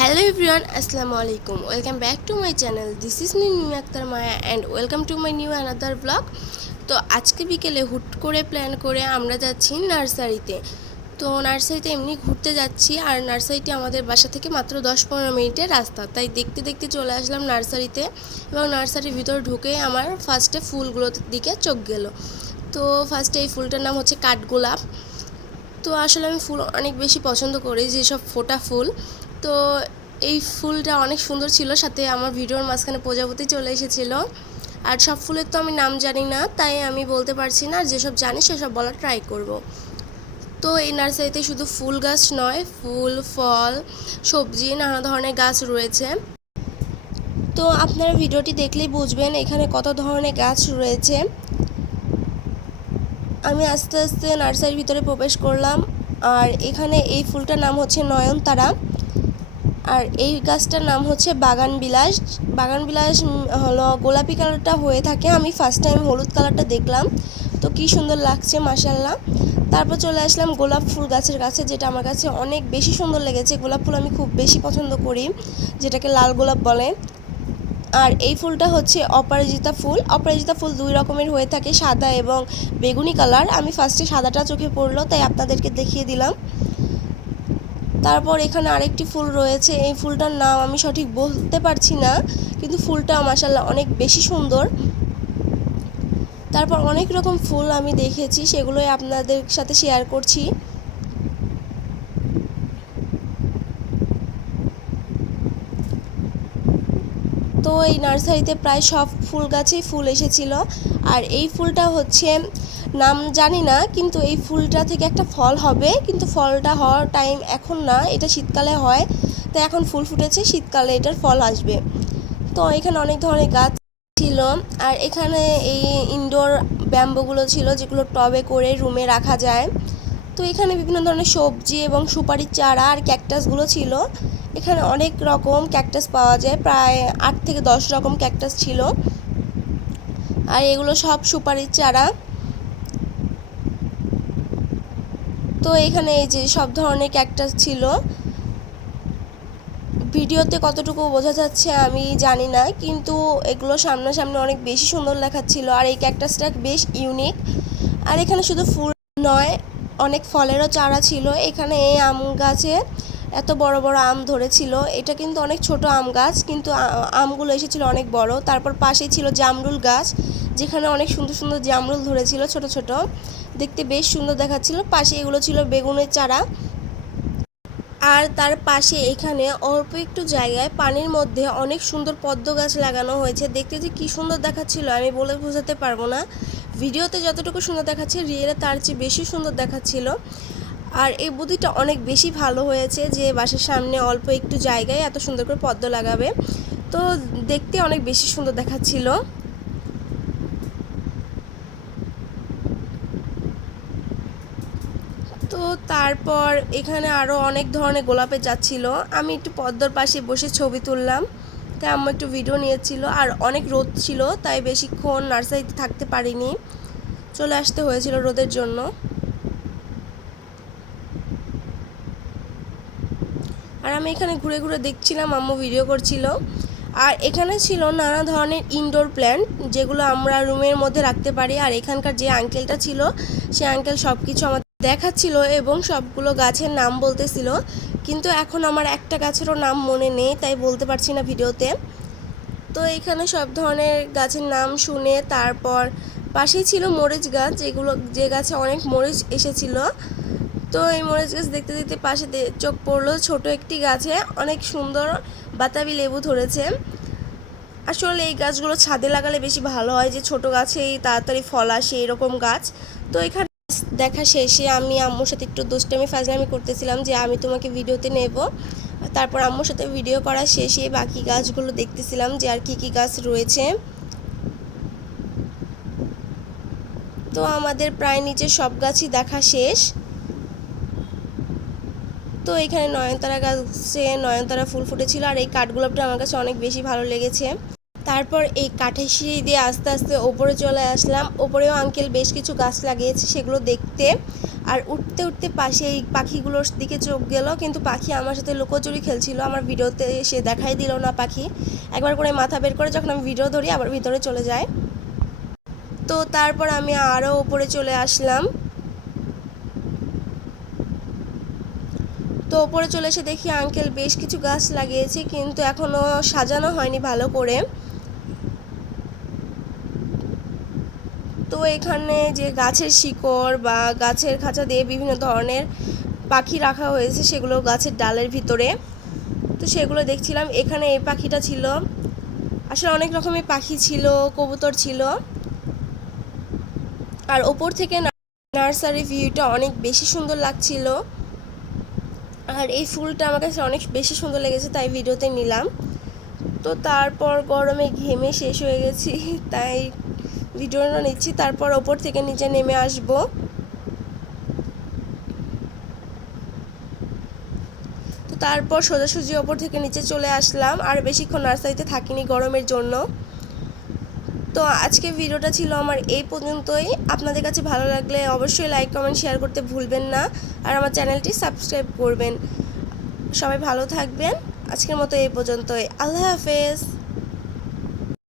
Hello everyone, Assalamu alaikum. Welcome back to my channel. This is me Mimi Akhtar Maya and welcome to my new another vlog. তো আজকে বিকেলে হুট করে plan করে আমরা যাচ্ছি নার্সারিতে। তো নার্সারিতে এমনি ঘুরতে যাচ্ছি, আর নার্সারিটি আমাদের বাসা থেকে মাত্র 10-15 মিনিটের রাস্তা। তাই দেখতে দেখতে চলে আসলাম নার্সারিতে, এবং নার্সারির ভিতর ঢুকে আমার ফার্স্টে ফুলগুলোর দিকে চোখ গেল। তো ফার্স্টে এই ফুলটার নাম হচ্ছে কাঠগোলাপ। তো আসলে আমি ফুল অনেক বেশি পছন্দ করি, যেসব ফোটা ফুল। তো এই ফুলটা অনেক সুন্দর ছিল, সাথে আমার ভিডিওর মাঝখানে প্রজাপতি চলে এসেছিল। আর সব ফুলের তো আমি নাম জানি না, তাই আমি বলতে পারছি না, যেসব জানি সেসব বলার ট্রাই করব। তো এই নার্সারিতে শুধু ফুল গাছ নয়, ফুল, ফল, সবজি, নানা ধরনের গাছ রয়েছে। তো আপনারা ভিডিওটি দেখলেই বুঝবেন এখানে কত ধরনের গাছ রয়েছে। আমি আস্তে আস্তে নার্সারির ভিতরে প্রবেশ করলাম, আর এখানে এই ফুলটার নাম হচ্ছে নয়নতারা, আর এই গাছটার নাম হচ্ছে বাগানবিলাস। বাগানবিলাস হলো গোলাপি কালারটা হয়ে থাকে। আমি ফার্স্ট টাইম হলুদ কালারটা দেখলাম, তো কি সুন্দর লাগছে মাশাআল্লাহ। তারপর চলে আসলাম গোলাপ ফুল গাছের কাছে, যেটা আমার কাছে অনেক বেশি সুন্দর লেগেছে। গোলাপ ফুল আমি খুব বেশি পছন্দ করি, যেটাকে লাল গোলাপ বলে। আর এই ফুলটা হচ্ছে অপরাজিতা ফুল। অপরাজিতা ফুল দুই রকমের হয়ে থাকে, সাদা এবং বেগুনি কালার। আমি ফার্স্টে সাদাটা চোখে পড়লো, তাই আপনাদেরকে দেখিয়ে দিলাম। তারপর এখানে আরেকটি ফুল রয়েছে, এই ফুলটার নাম আমি সঠিক বলতে পারছি না, কিন্তু ফুলটা মাশাআল্লাহ অনেক বেশি সুন্দর। তারপর অনেক রকম ফুল আমি দেখেছি, সেগুলোই আপনাদের সাথে শেয়ার করছি। তো এই নার্সারিতে প্রায় সব ফুল গাছেই ফুল এসেছিল। আর এই ফুলটা হচ্ছে নাম জানি না, কিন্তু এই ফুলটা থেকে একটা ফল হবে, কিন্তু ফলটা হওয়ার টাইম এখন না, এটা শীতকালে হয়। তো এখন ফুল ফুটেছে, শীতকালে এটার ফল আসবে। তো এখানে অনেক ধরনের গাছ ছিল, আর এখানে এই ইনডোর ব্যাম্বুগুলো ছিল, যেগুলো টবে করে রুমে রাখা যায়। তো এখানে বিভিন্ন ধরনের সবজি এবং সুপারির চারা আর ক্যাকটাসগুলো ছিল। এখানে অনেক রকম ক্যাকটাস পাওয়া যায়, প্রায় 8 থেকে 10 রকম ক্যাকটাস ছিল, আর এগুলো সব সুপারির চারা। তো এখানে এই যে সব ধরনের ক্যাকটাস ছিল। ভিডিওতে কতটুকু বোঝা যাচ্ছে আমি জানি না, কিন্তু এগুলো সামনাসামনি অনেক বেশি সুন্দর দেখাচ্ছিল। আর এই ক্যাকটাসটা বেশ ইউনিক। আর এখানে শুধু ফুল নয়, অনেক ফলেরও চারা ছিল। এখানে এই আম গাছে এত বড় বড় আম ধরেছিল। এটা কিন্তু অনেক ছোট আম গাছ, কিন্তু আমগুলো এসেছিল অনেক বড়। তারপর পাশেই ছিল জামরুল গাছ, যেখানে অনেক সুন্দর সুন্দর জামরুল ধরেছিল, ছোট ছোট, দেখতে বেশ সুন্দর দেখাচ্ছিল। পাশে এগুলো ছিল বেগুনের চারা। আর তার পাশে এখানে অল্প একটু জায়গায় পানির মধ্যে অনেক সুন্দর পদ্ম গাছ লাগানো হয়েছে। দেখতে যে কি সুন্দর দেখাচ্ছিল আমি বলে বোঝাতে পারবো না। ভিডিওতে যতটুকু সুন্দর দেখাচ্ছে, রিয়েলে তার চেয়ে বেশি সুন্দর দেখাচ্ছিল। আর এই বুদ্ধিটা অনেক বেশি ভালো হয়েছে, যে বাসার সামনে অল্প একটু জায়গায় এত সুন্দর করে পদ্ম লাগাবে। তো দেখতে অনেক বেশি সুন্দর দেখাচ্ছিল। তো তারপর এখানে আরও অনেক ধরনের গোলাপের যাচ্ছিল। আমি একটু পদ্মার পাশে বসে ছবি তুললাম, তাই আম্মু একটু ভিডিও নিয়েছিল। আর অনেক রোদ ছিল, তাই বেশিক্ষণ নার্সারিতে থাকতে পারিনি, চলে আসতে হয়েছিল রোদের জন্য। আর আমি এখানে ঘুরে ঘুরে দেখছিলাম, আম্মু ভিডিও করছিল। আর এখানে ছিল নানা ধরনের ইনডোর প্ল্যান্ট, যেগুলো আমরা রুমের মধ্যে রাখতে পারি। আর এখানকার যে আঙ্কেলটা ছিল, সে আঙ্কেল সব কিছু আমাদের দেখাচ্ছিল এবং সবগুলো গাছের নাম বলতেছিল, কিন্তু এখন আমার একটা গাছেরও নাম মনে নেই, তাই বলতে পারছি না ভিডিওতে। তো এখানে সব ধরনের গাছের নাম শুনে তারপর পাশেই ছিল মরিচ গাছ, যে গাছে অনেক মরিচ এসেছিল। তো এই মরিচ গাছ দেখতে দেখতে পাশে চোখ পড়লো ছোট একটি গাছে অনেক সুন্দর বাতাবি লেবু ধরেছে। আসলে এই গাছগুলো ছাদে লাগালে বেশি ভালো হয়, যে ছোট গাছেই তাড়াতাড়ি ফল আসে এরকম গাছ। তো এখানে দেখা শেষে আমি আম্মুর সাথে একটু দুষ্টামি ফাজলামি করতেছিলাম, যে আমি তোমাকে ভিডিওতে নেব। তারপর আম্মুর সাথে ভিডিও করা শেষে বাকি গাছগুলো দেখতেছিলাম, যে আর কি কি গাছ রয়েছে। তো আমাদের প্রায় নিচে সব গাছই দেখা শেষ। তো এখানে নয়নতারা গাছে নয়নতারা ফুল ফুটেছিল, আর এই কাঠগোলাপটা আমার কাছে অনেক বেশি ভালো লেগেছে। তারপর এই কাঠের সিঁড়ি দিয়ে আস্তে আস্তে ওপরে চলে আসলাম। ওপরেও আঙ্কেল বেশ কিছু গাছ লাগিয়েছে সেগুলো দেখতে। আর উঠতে উঠতে পাশে এই পাখিগুলোর দিকে চোখ গেল, কিন্তু পাখি আমার সাথে লুকোচুরি খেলছিল। আমার ভিডিওতে সে দেখাই দিল না পাখি, একবার করে মাথা বের করে যখন আমি ভিডিও ধরি আবার ভিতরে চলে যায়। তো তারপর আমি আরও ওপরে চলে আসলাম। তো ওপরে চলে এসে দেখি আঙ্কেল বেশ কিছু গাছ লাগিয়েছে, কিন্তু এখনও সাজানো হয়নি ভালো করে। তো এখানে যে গাছের শিকড় বা গাছের খাঁচা দিয়ে বিভিন্ন ধরনের পাখি রাখা হয়েছে, সেগুলো গাছের ডালের ভিতরে। তো সেগুলো দেখছিলাম। এখানে এই পাখিটা ছিল, আসলে অনেক রকমের পাখি ছিল, কবুতর ছিল। আর ওপর থেকে নার্সারি ভিউটা অনেক বেশি সুন্দর লাগছিল। আর এই ফুলটা আমার কাছে অনেক বেশি সুন্দর লেগেছে, তাই ভিডিওতে নিলাম। তো তারপর গরমে ঘেমে শেষ হয়ে গেছি, তাই ভিডিওটা নিচ্ছি। তারপর ওপর থেকে নিচে নেমে আসবো। তো তারপর সোজাসুজি ওপর থেকে নিচে চলে আসলাম। আর বেশিক্ষণ নার্সারিতে থাকিনি গরমের জন্য। তো আজকে ভিডিওটা ছিল আমার এই পর্যন্তই। আপনাদের কাছে ভালো লাগলে অবশ্যই লাইক কমেন্ট শেয়ার করতে ভুলবেন না, আর আমার চ্যানেলটি সাবস্ক্রাইব করবেন। সবাই ভালো থাকবেন। আজকের মতো এই পর্যন্তই। আল্লাহ হাফেজ।